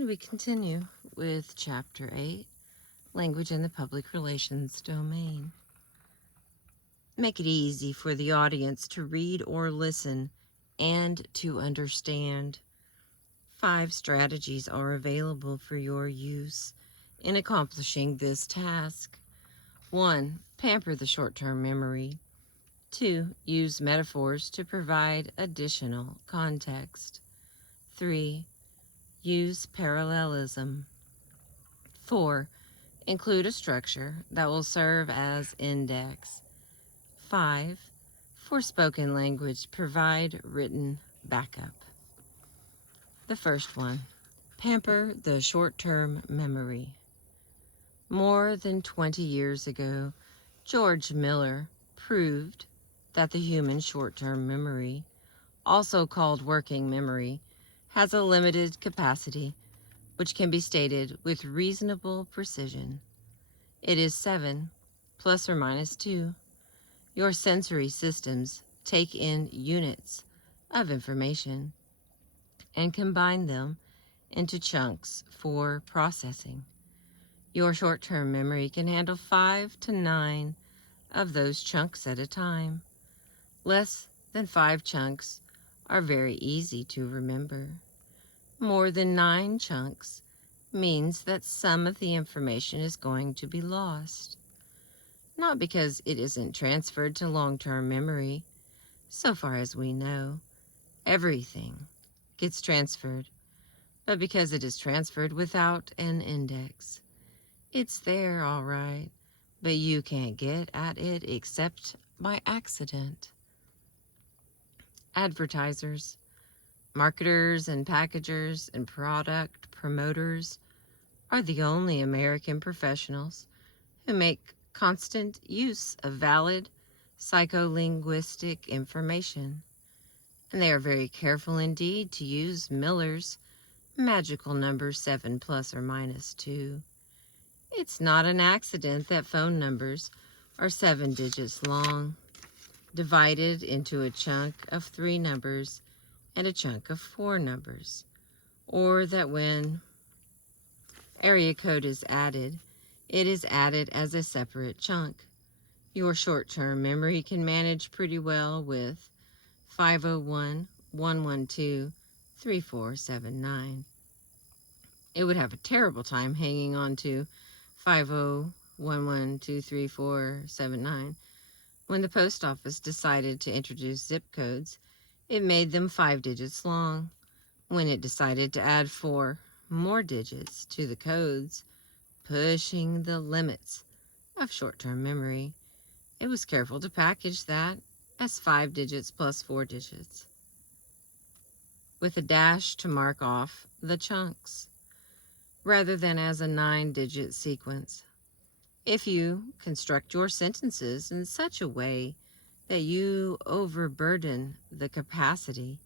And we continue with Chapter 8, Language in the Public Relations Domain. Make it easy for the audience to read or listen and to understand. 5 strategies are available for your use in accomplishing this task. 1. Pamper the short-term memory. 2. Use metaphors to provide additional context. 3. Use parallelism. 4. Include a structure that will serve as index. 5. For spoken language, provide written backup. The first one, pamper the short-term memory. More than 20 years ago, George Miller proved that the human short-term memory, also called working memory, has a limited capacity which can be stated with reasonable precision. It is 7 plus or minus 2. Your sensory systems take in units of information and combine them into chunks for processing. Your short-term memory can handle 5 to 9 of those chunks at a time. Less than 5 chunks are very easy to remember. More than 9 chunks means that some of the information is going to be lost. Not because it isn't transferred to long-term memory. So far as we know, everything gets transferred, but because it is transferred without an index. It's there, all right, but you can't get at it except by accident. Advertisers, marketers and packagers and product promoters are the only American professionals who make constant use of valid psycholinguistic information, and they are very careful indeed to use Miller's magical number 7 plus or minus 2. It's not an accident that phone numbers are 7 digits long, divided into a chunk of 3 numbers and a chunk of 4 numbers, or that when area code is added, it is added as a separate chunk. Your short-term memory can manage pretty well with 501-112-3479. It would have a terrible time hanging on to 5011233479. When the post office decided to introduce zip codes, it made them 5 digits long. When it decided to add 4 more digits to the codes, pushing the limits of short-term memory, it was careful to package that as 5 digits plus 4 digits, with a dash to mark off the chunks, rather than as a 9-digit sequence. If you construct your sentences in such a way that you overburden the capacity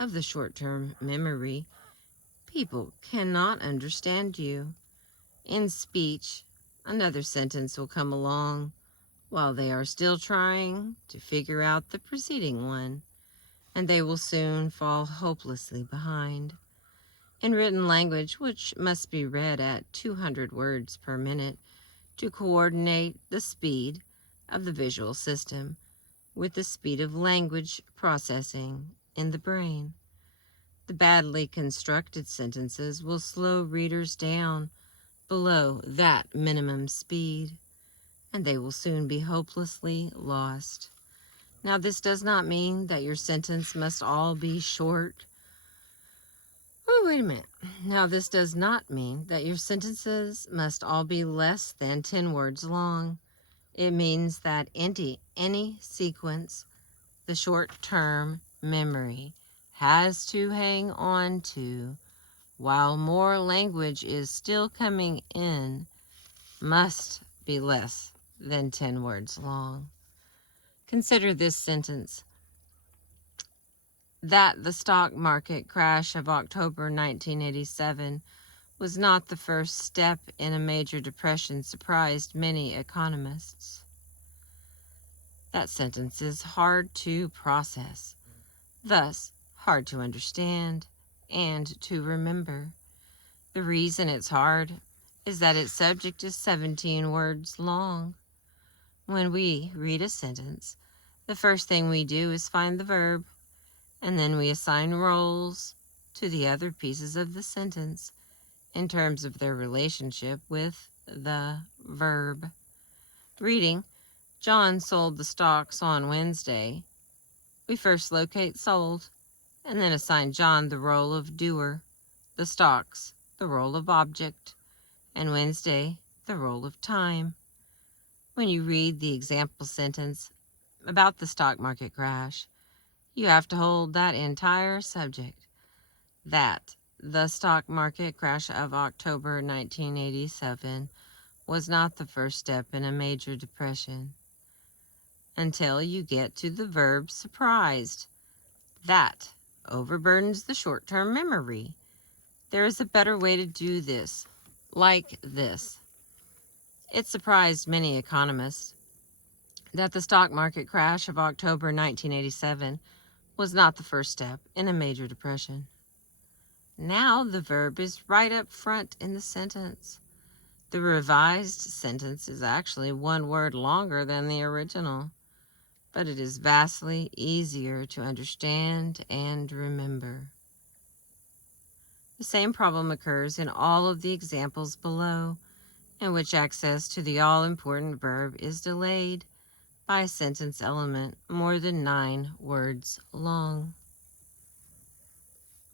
of the short-term memory, people cannot understand you. In speech, another sentence will come along while they are still trying to figure out the preceding one, and they will soon fall hopelessly behind. In written language, which must be read at 200 words per minute to coordinate the speed of the visual system with the speed of language processing in the brain, the badly constructed sentences will slow readers down below that minimum speed, and they will soon be hopelessly lost. Now, this does not mean that your sentence must all be short. Oh, wait a minute. Now, this does not mean that your sentences must all be less than 10 words long. It means that any sequence the short-term memory has to hang on to while more language is still coming in must be less than 10 words long. Consider this sentence: that the stock market crash of October 1987 was not the first step in a major depression surprised many economists. That sentence is hard to process, thus hard to understand and to remember. The reason it's hard is that its subject is 17 words long. When we read a sentence, the first thing we do is find the verb, and then we assign roles to the other pieces of the sentence in terms of their relationship with the verb. Reading, John sold the stocks on Wednesday. We first locate sold, and then assign John the role of doer, the stocks the role of object, and Wednesday the role of time. When you read the example sentence about the stock market crash, you have to hold that entire subject, that the stock market crash of October 1987 was not the first step in a major depression, until you get to the verb surprised. That overburdens the short-term memory. There is a better way to do this, like this. It surprised many economists that the stock market crash of October 1987 was not the first step in a major depression. Now the verb is right up front in the sentence. The revised sentence is actually one word longer than the original, but it is vastly easier to understand and remember. The same problem occurs in all of the examples below, in which access to the all-important verb is delayed by a sentence element more than 9 words long.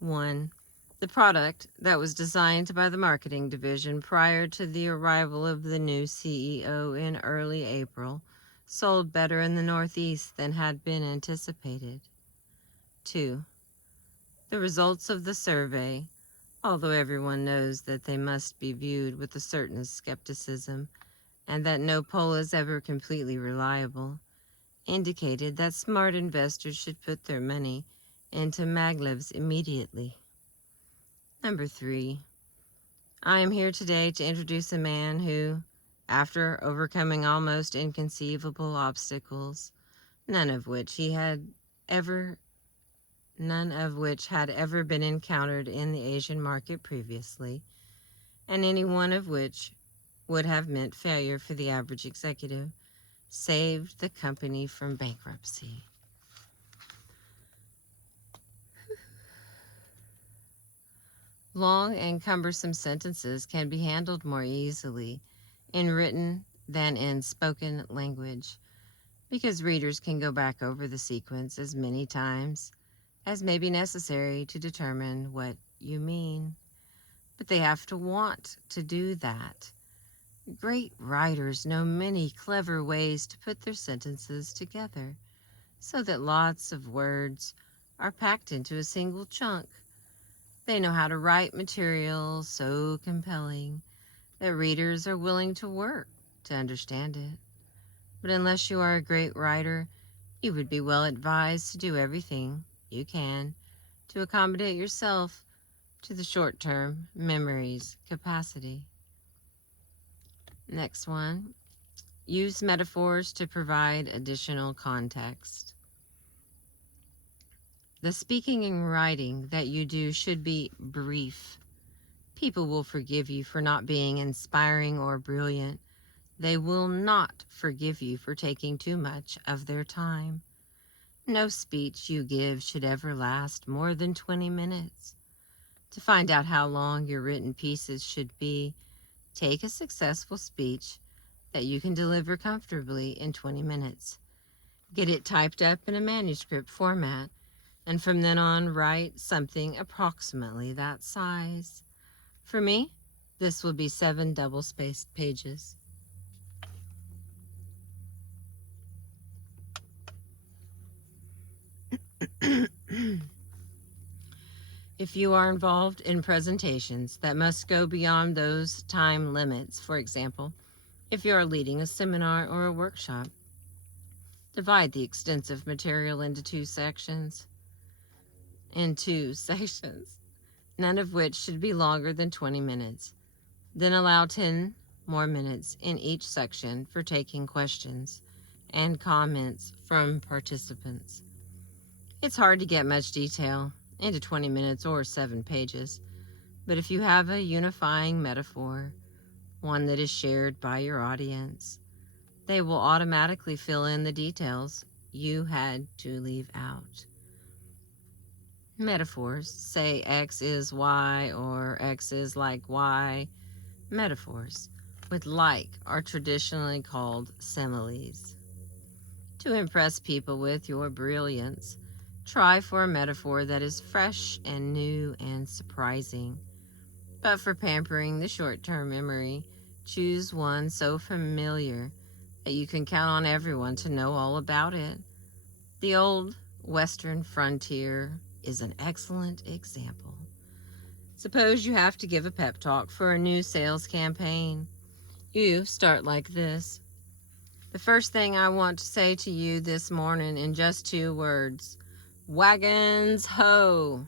1. The product that was designed by the marketing division prior to the arrival of the new CEO in early April sold better in the Northeast than had been anticipated. 2. The results of the survey, although everyone knows that they must be viewed with a certain skepticism and that no poll is ever completely reliable, indicated that smart investors should put their money into maglevs immediately. Number 3. I am here today to introduce a man who, after overcoming almost inconceivable obstacles, none of which had ever been encountered in the Asian market previously, and any one of which would have meant failure for the average executive, saved the company from bankruptcy. Long and cumbersome sentences can be handled more easily in written than in spoken language, because readers can go back over the sequence as many times as may be necessary to determine what you mean. But they have to want to do that. Great writers know many clever ways to put their sentences together so that lots of words are packed into a single chunk. They know how to write material so compelling that readers are willing to work to understand it. But unless you are a great writer, you would be well advised to do everything you can to accommodate yourself to the short-term memory's capacity. Next one. Use metaphors to provide additional context. The speaking and writing that you do should be brief. People will forgive you for not being inspiring or brilliant. They will not forgive you for taking too much of their time. No speech you give should ever last more than 20 minutes. To find out how long your written pieces should be, take a successful speech that you can deliver comfortably in 20 minutes. Get it typed up in a manuscript format, and from then on write something approximately that size. For me, this will be 7 double-spaced pages. If you are involved in presentations that must go beyond those time limits, for example, if you are leading a seminar or a workshop, divide the extensive material into two sections, none of which should be longer than 20 minutes. Then allow 10 more minutes in each section for taking questions and comments from participants. It's hard to get much detail into 20 minutes or 7 pages, But if you have a unifying metaphor, one that is shared by your audience, they will automatically fill in the details you had to leave out. Metaphors, say X is Y or X is like Y. Metaphors with like are traditionally called similes. To impress people with your brilliance, try for a metaphor that is fresh and new and surprising. But for pampering the short-term memory, choose one so familiar that you can count on everyone to know all about it. The old Western frontier is an excellent example. Suppose you have to give a pep talk for a new sales campaign. You start like this. The first thing I want to say to you this morning in just 2 words: wagons ho.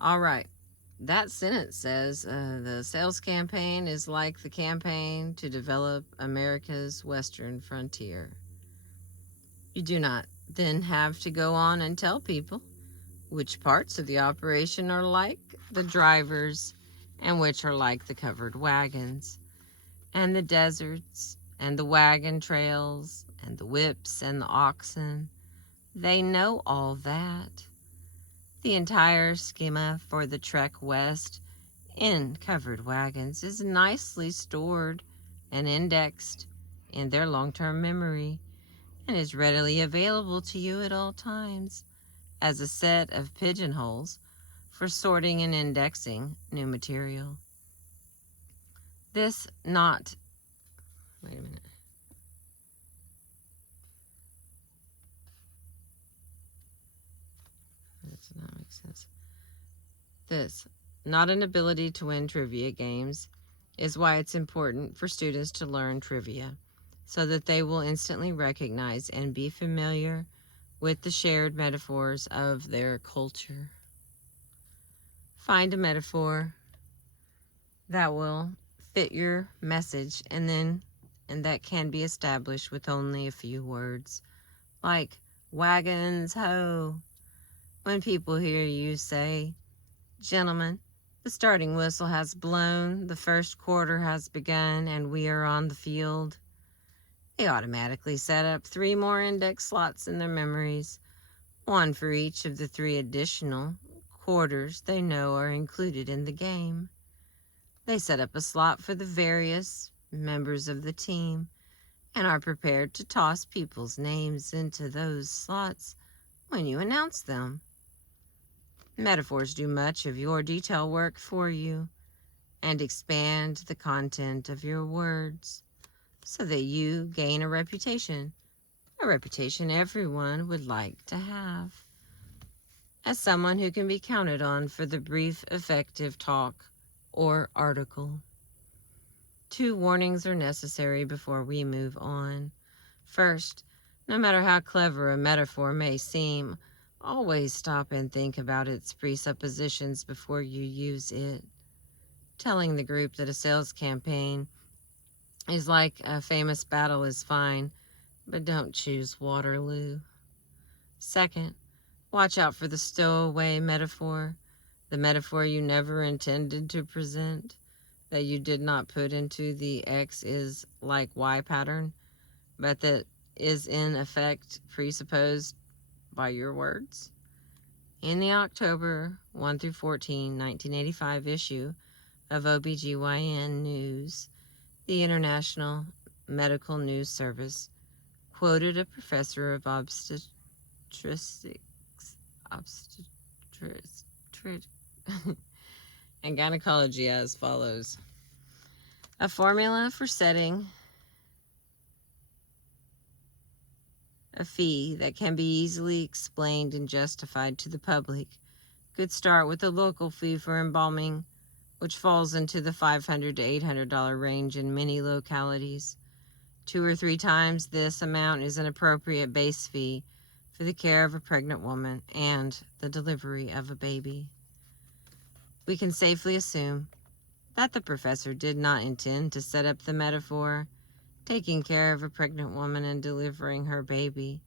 All right. That sentence says the sales campaign is like the campaign to develop America's Western frontier. You do not then have to go on and tell people which parts of the operation are like the drivers and which are like the covered wagons, and the deserts, and the wagon trails, and the whips, and the oxen. They know all that. The entire schema for the trek west in covered wagons is nicely stored and indexed in their long-term memory and is readily available to you at all times as a set of pigeonholes for sorting and indexing new material. This not Wait a minute. That does not make sense. This, not an ability to win trivia games, is why it's important for students to learn trivia, so that they will instantly recognize and be familiar with the shared metaphors of their culture. Find a metaphor that will fit your message and that can be established with only a few words, like wagons ho. When people hear you say, "Gentlemen, the starting whistle has blown, the first quarter has begun, and we are on the field," they automatically set up 3 more index slots in their memories, one for each of the 3 additional quarters they know are included in the game. They set up a slot for the various members of the team and are prepared to toss people's names into those slots when you announce them. Metaphors do much of your detail work for you and expand the content of your words so that you gain a reputation everyone would like to have, as someone who can be counted on for the brief, effective talk or article. 2 warnings are necessary before we move on. First, no matter how clever a metaphor may seem, always stop and think about its presuppositions before you use it. Telling the group that a sales campaign is like a famous battle is fine, but don't choose Waterloo. Second, watch out for the stowaway metaphor, the metaphor you never intended to present, that you did not put into the X is like Y pattern, but that is in effect presupposed by your words. In the October 1-14, 1985 issue of OBGYN News, the International Medical News Service quoted a professor of obstetrics and gynecology as follows: a formula for setting a fee that can be easily explained and justified to the public could start with a local fee for embalming, which falls into the $500 to $800 range in many localities. 2 or 3 times this amount is an appropriate base fee for the care of a pregnant woman and the delivery of a baby. We can safely assume that the professor did not intend to set up the metaphor. Taking care of a pregnant woman and delivering her baby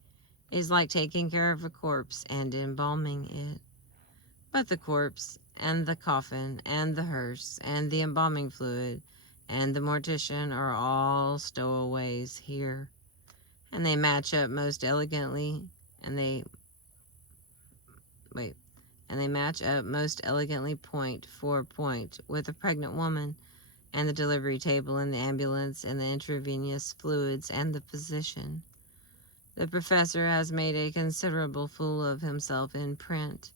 is like taking care of a corpse and embalming it. But the corpse, and the coffin, and the hearse, and the embalming fluid, and the mortician are all stowaways here. And they match up most elegantly, and they match up most elegantly point for point with a pregnant woman, and the delivery table, and the ambulance, and the intravenous fluids, and the physician. The professor has made a considerable fool of himself in print,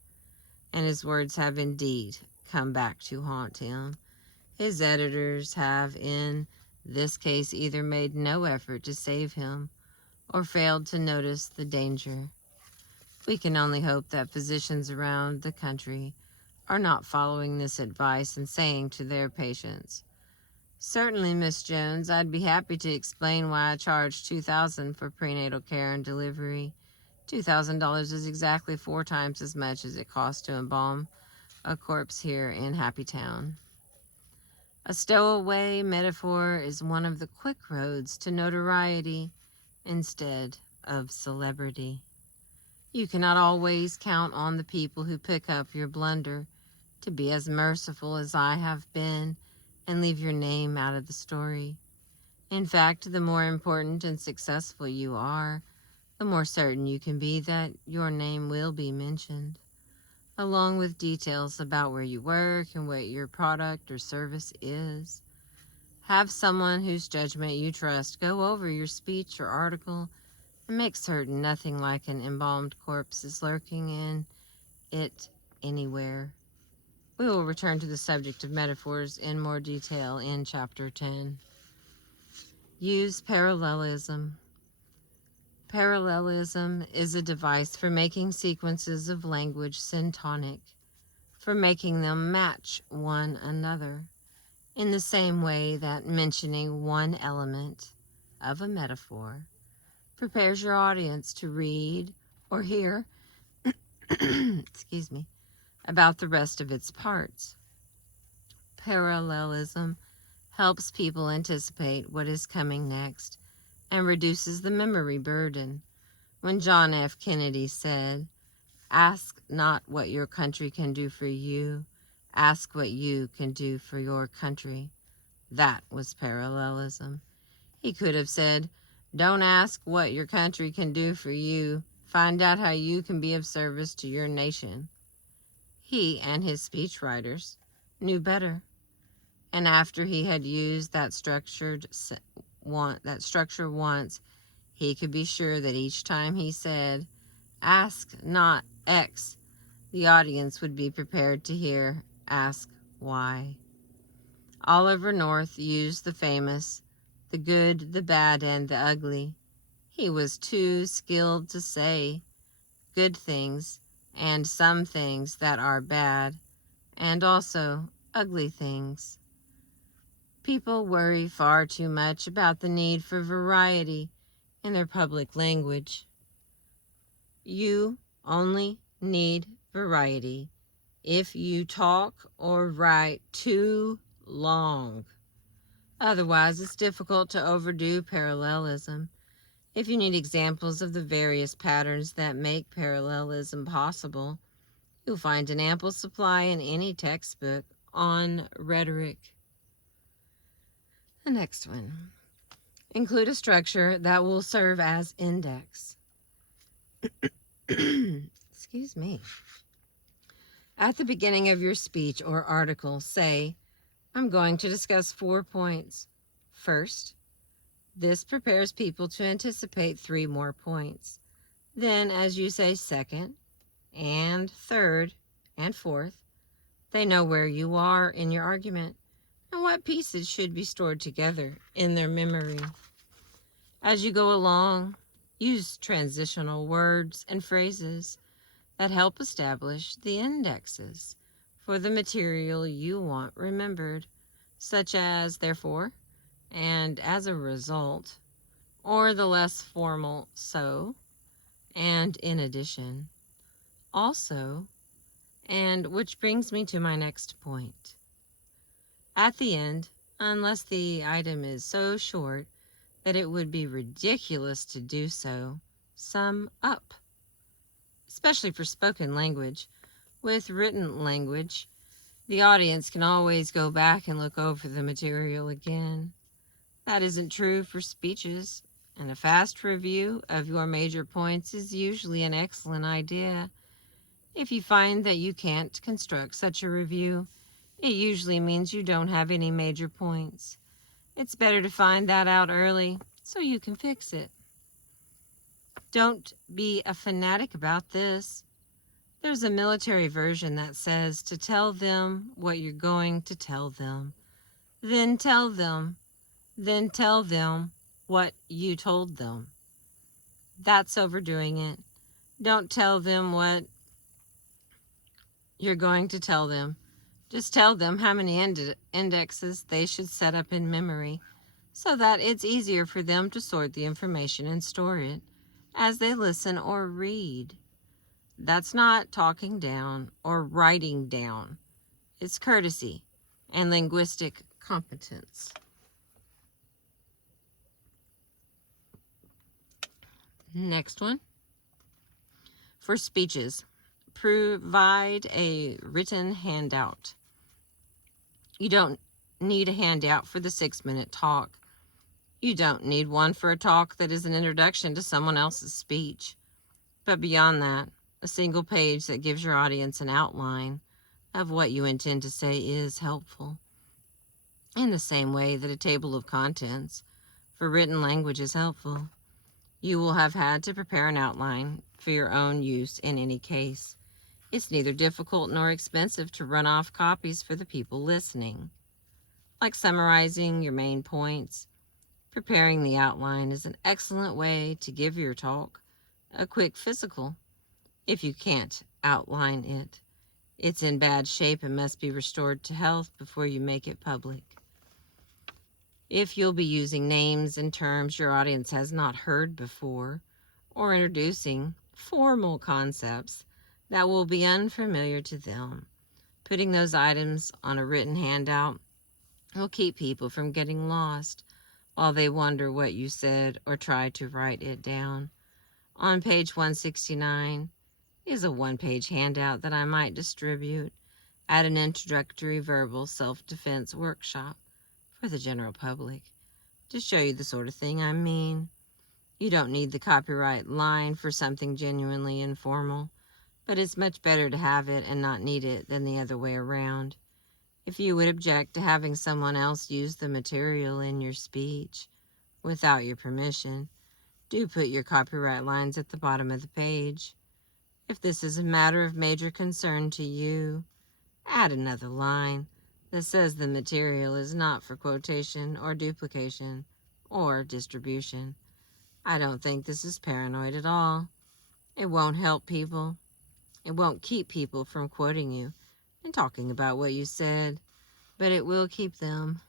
and his words have indeed come back to haunt him. His editors have in this case either made no effort to save him, or failed to notice the danger. We can only hope that physicians around the country are not following this advice and saying to their patients, "Certainly, Miss Jones, I'd be happy to explain why I charge $2,000 for prenatal care and delivery. $2,000 is exactly 4 times as much as it costs to embalm a corpse here in Happy Town." A stowaway metaphor is one of the quick roads to notoriety instead of celebrity. You cannot always count on the people who pick up your blunder to be as merciful as I have been and leave your name out of the story. In fact, the more important and successful you are, the more certain you can be that your name will be mentioned, along with details about where you work and what your product or service is. Have someone whose judgment you trust go over your speech or article and make certain nothing like an embalmed corpse is lurking in it anywhere. We will return to the subject of metaphors in more detail in Chapter 10. Use parallelism. Parallelism is a device for making sequences of language syntonic, for making them match one another, in the same way that mentioning one element of a metaphor prepares your audience to read or hear excuse me, about the rest of its parts. Parallelism helps people anticipate what is coming next and reduces the memory burden. When John F. Kennedy said, "Ask not what your country can do for you, ask what you can do for your country," that was parallelism. He could have said, "Don't ask what your country can do for you, find out how you can be of service to your nation." He and his speechwriters knew better. And after he had used that structure once, he could be sure that each time he said, "Ask not X," the audience would be prepared to hear, "Ask Y." Oliver North used the famous, "the good, the bad, and the ugly." He was too skilled to say good things and some things that are bad, and also ugly things. People worry far too much about the need for variety in their public language. You only need variety if you talk or write too long. Otherwise, it's difficult to overdo parallelism. If you need examples of the various patterns that make parallelism possible, you'll find an ample supply in any textbook on rhetoric. The next one. Include a structure that will serve as index. Excuse me. At the beginning of your speech or article, say, "I'm going to discuss 4 points. First," this prepares people to anticipate 3 more points. Then, as you say second, and third, and fourth, they know where you are in your argument and what pieces should be stored together in their memory. As you go along, use transitional words and phrases that help establish the indexes for the material you want remembered, such as therefore and as a result, or the less formal so and in addition, also, and which brings me to my next point. At the end, unless the item is so short that it would be ridiculous to do so, sum up. Especially for spoken language, With written language, the audience can always go back and look over the material again. That isn't true for speeches, and a fast review of your major points is usually an excellent idea. If you find that you can't construct such a review, it usually means you don't have any major points. It's better to find that out early so you can fix it. Don't be a fanatic about this. There's a military version that says to tell them what you're going to tell them. Then tell them what you told them. That's overdoing it. Don't tell them what you're going to tell them. Just tell them how many indexes they should set up in memory so that it's easier for them to sort the information and store it as they listen or read. That's not talking down or writing down. It's courtesy and linguistic competence. Next one. For speeches, provide a written handout. You don't need a handout for the 6-minute talk. You don't need one for a talk that is an introduction to someone else's speech. But beyond that, a single page that gives your audience an outline of what you intend to say is helpful. In the same way that a table of contents for written language is helpful, you will have had to prepare an outline for your own use in any case. It's neither difficult nor expensive to run off copies for the people listening. Like summarizing your main points, preparing the outline is an excellent way to give your talk a quick physical. If you can't outline it, it's in bad shape and must be restored to health before you make it public. If you'll be using names and terms your audience has not heard before, or introducing formal concepts that will be unfamiliar to them, putting those items on a written handout will keep people from getting lost while they wonder what you said or try to write it down. On page 169 is a one-page handout that I might distribute at an introductory verbal self-defense workshop for the general public to show you the sort of thing I mean. You don't need the copyright line for something genuinely informal, but it's much better to have it and not need it than the other way around. If you would object to having someone else use the material in your speech without your permission, do put your copyright lines at the bottom of the page. If this is a matter of major concern to you, add another line that says the material is not for quotation or duplication or distribution. I don't think this is paranoid at all. It won't help people. It won't keep people from quoting you and talking about what you said, but it will keep them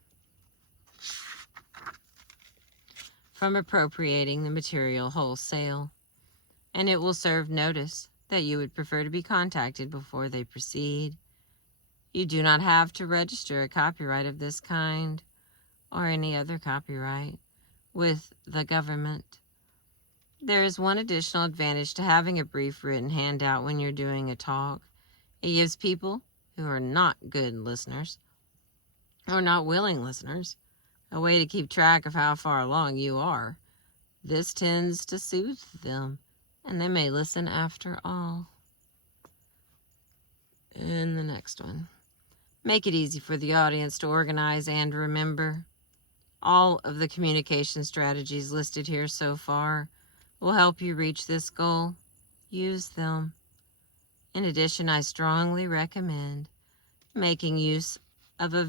from appropriating the material wholesale, and it will serve notice that you would prefer to be contacted before they proceed. You do not have to register a copyright of this kind or any other copyright with the government. There is one additional advantage to having a brief written handout when you're doing a talk. It gives people who are not good listeners or not willing listeners a way to keep track of how far along you are. This tends to soothe them, and they may listen after all. And the next one. Make it easy for the audience to organize and remember. All of the communication strategies listed here so far will help you reach this goal. Use them. In addition, I strongly recommend making use of a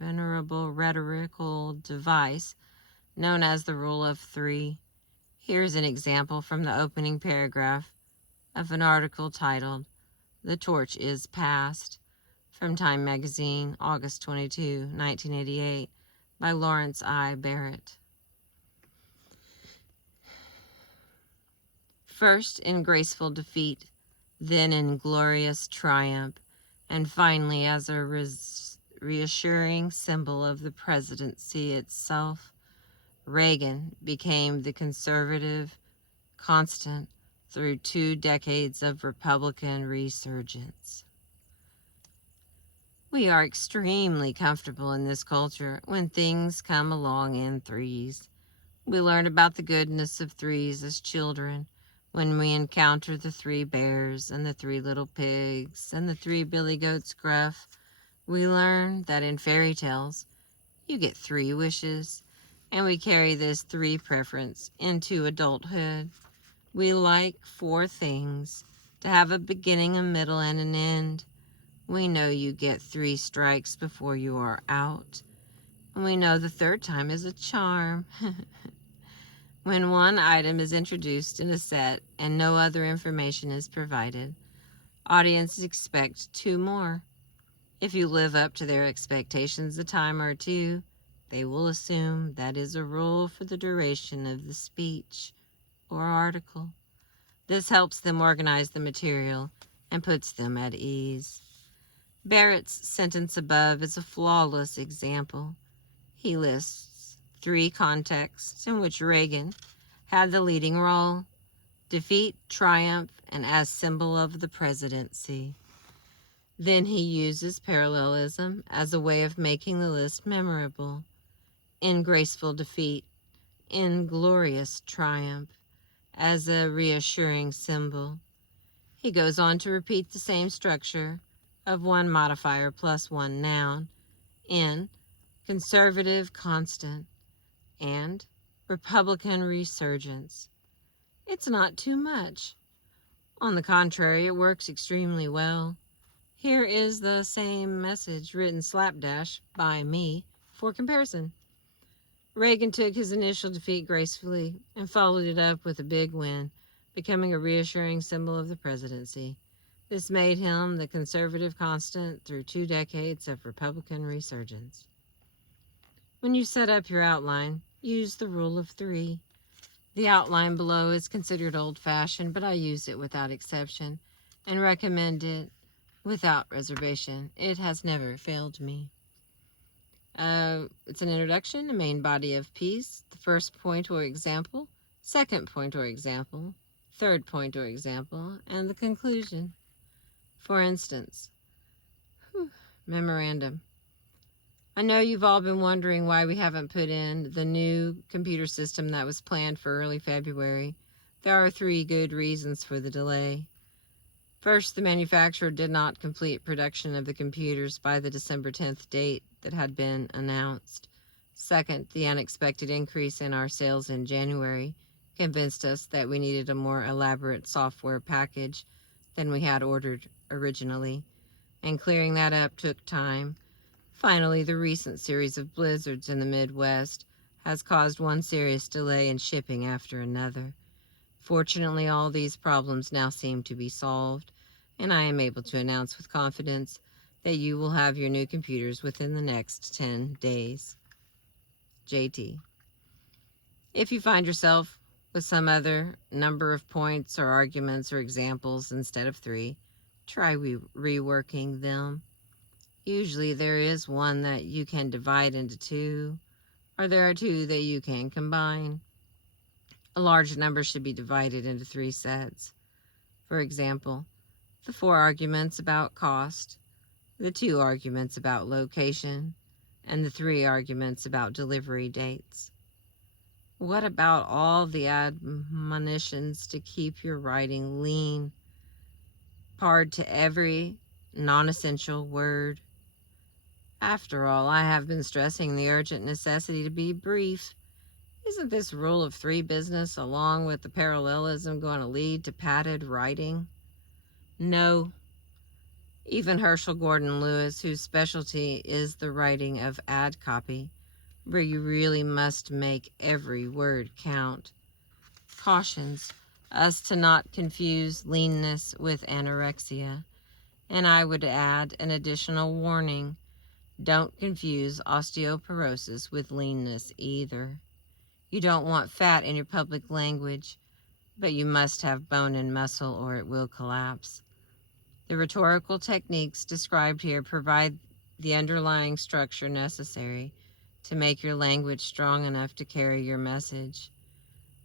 venerable rhetorical device known as the Rule of Three. Here's an example from the opening paragraph of an article titled, "The Torch is Passed," from Time Magazine, August 22, 1988, by Lawrence I. Barrett. First in graceful defeat, then in glorious triumph, and finally as a reassuring symbol of the presidency itself, Reagan became the conservative, constant, through 2 decades of Republican resurgence. We are extremely comfortable in this culture when things come along in threes. We learn about the goodness of threes as children when we encounter the 3 bears and the 3 little pigs and the 3 billy goats gruff. We learn that in fairy tales, you get 3 wishes, and we carry this 3 preference into adulthood. We like 4 things: to have a beginning, a middle, and an end. We know you get 3 strikes before you are out. And we know the 3rd time is a charm. When one item is introduced in a set and no other information is provided, audiences expect 2 more. If you live up to their expectations a time or 2, they will assume that is a rule for the duration of the speech or article. This helps them organize the material and puts them at ease. Barrett's sentence above is a flawless example. He lists 3 contexts in which Reagan had the leading role: defeat, triumph, and as symbol of the presidency. Then he uses parallelism as a way of making the list memorable. In graceful defeat, in glorious triumph, as a reassuring symbol. He goes on to repeat the same structure of 1 modifier plus 1 noun in conservative constant and Republican resurgence. It's not too much. On the contrary, it works extremely well. Here is the same message written slapdash by me for comparison. Reagan took his initial defeat gracefully and followed it up with a big win, becoming a reassuring symbol of the presidency. This made him the conservative constant through 2 decades of Republican resurgence. When you set up your outline, use the rule of 3. The outline below is considered old-fashioned, but I use it without exception and recommend it without reservation. It has never failed me. It's an introduction, a main body of piece, the first point or example, second point or example, third point or example, and the conclusion. For instance, memorandum. I know you've all been wondering why we haven't put in the new computer system that was planned for early February. There are 3 good reasons for the delay. First, the manufacturer did not complete production of the computers by the December 10th date that had been announced. Second, the unexpected increase in our sales in January convinced us that we needed a more elaborate software package than we had ordered originally, and clearing that up took time. Finally, the recent series of blizzards in the Midwest has caused one serious delay in shipping after another. Fortunately, all these problems now seem to be solved, and I am able to announce with confidence that you will have your new computers within the next 10 days. JT. If you find yourself with some other number of points or arguments or examples instead of 3, try reworking them. Usually there is one that you can divide into 2, or there are 2 that you can combine. A large number should be divided into 3 sets. For example, the 4 arguments about cost, the 2 arguments about location, and the 3 arguments about delivery dates. What about all the admonitions to keep your writing lean? Pard to every non-essential word. After all, I have been stressing the urgent necessity to be brief. Isn't this rule of 3 business, along with the parallelism, going to lead to padded writing? No. Even Herschel Gordon Lewis, whose specialty is the writing of ad copy, where you really must make every word count, cautions us to not confuse leanness with anorexia. And I would add an additional warning: don't confuse osteoporosis with leanness either. You don't want fat in your public language, but you must have bone and muscle or it will collapse. The rhetorical techniques described here provide the underlying structure necessary to make your language strong enough to carry your message.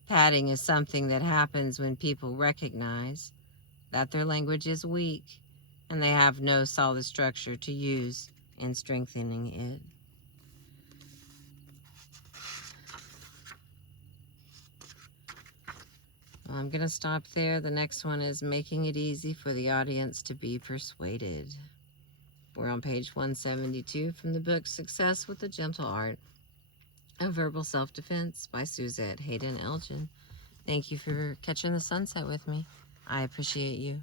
Padding is something that happens when people recognize that their language is weak and they have no solid structure to use in strengthening it. Well, I'm going to stop there. The next one is making it easy for the audience to be persuaded. We're on page 172 from the book Success with the Gentle Art of Verbal Self-Defense by Suzette Haden Elgin. Thank you for catching the sunset with me. I appreciate you.